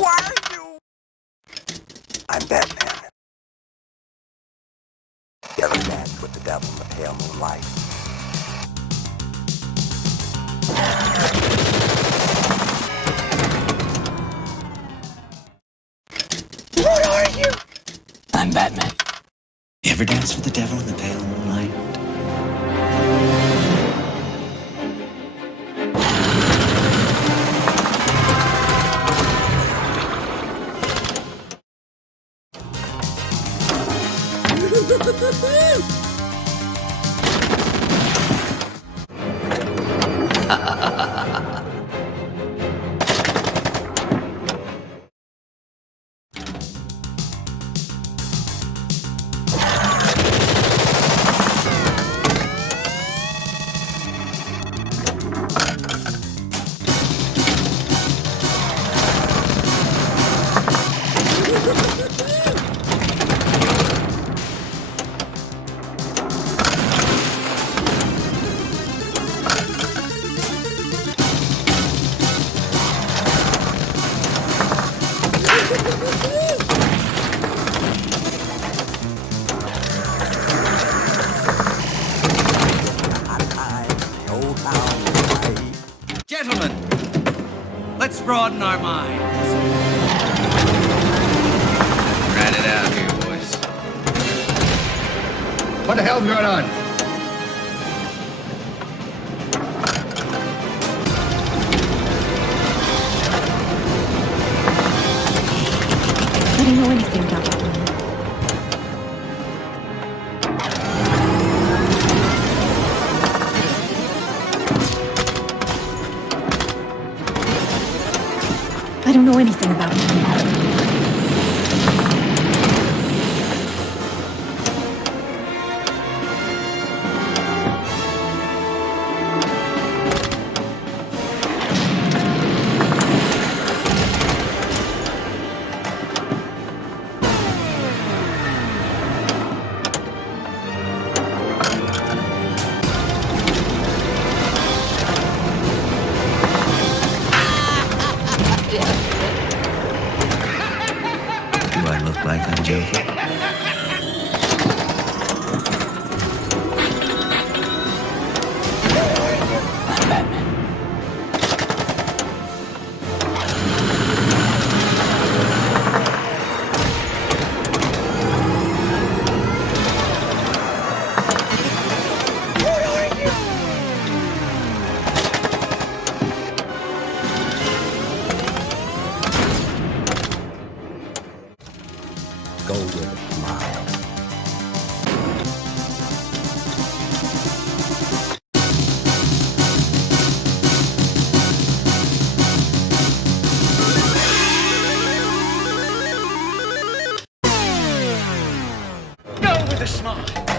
Who are you? I'm Batman. You ever dance with the devil in the pale moonlight? What are you? I'm Batman. You ever dance with the devil in the pale moonlight? Gentlemen, let's broaden our minds. Rat it out here, boys. What the hell's going on? I don't know anything about that woman. I don't know anything about him. Do I look like I'm joking? I'm Batman. Go with a smile. Go with a smile.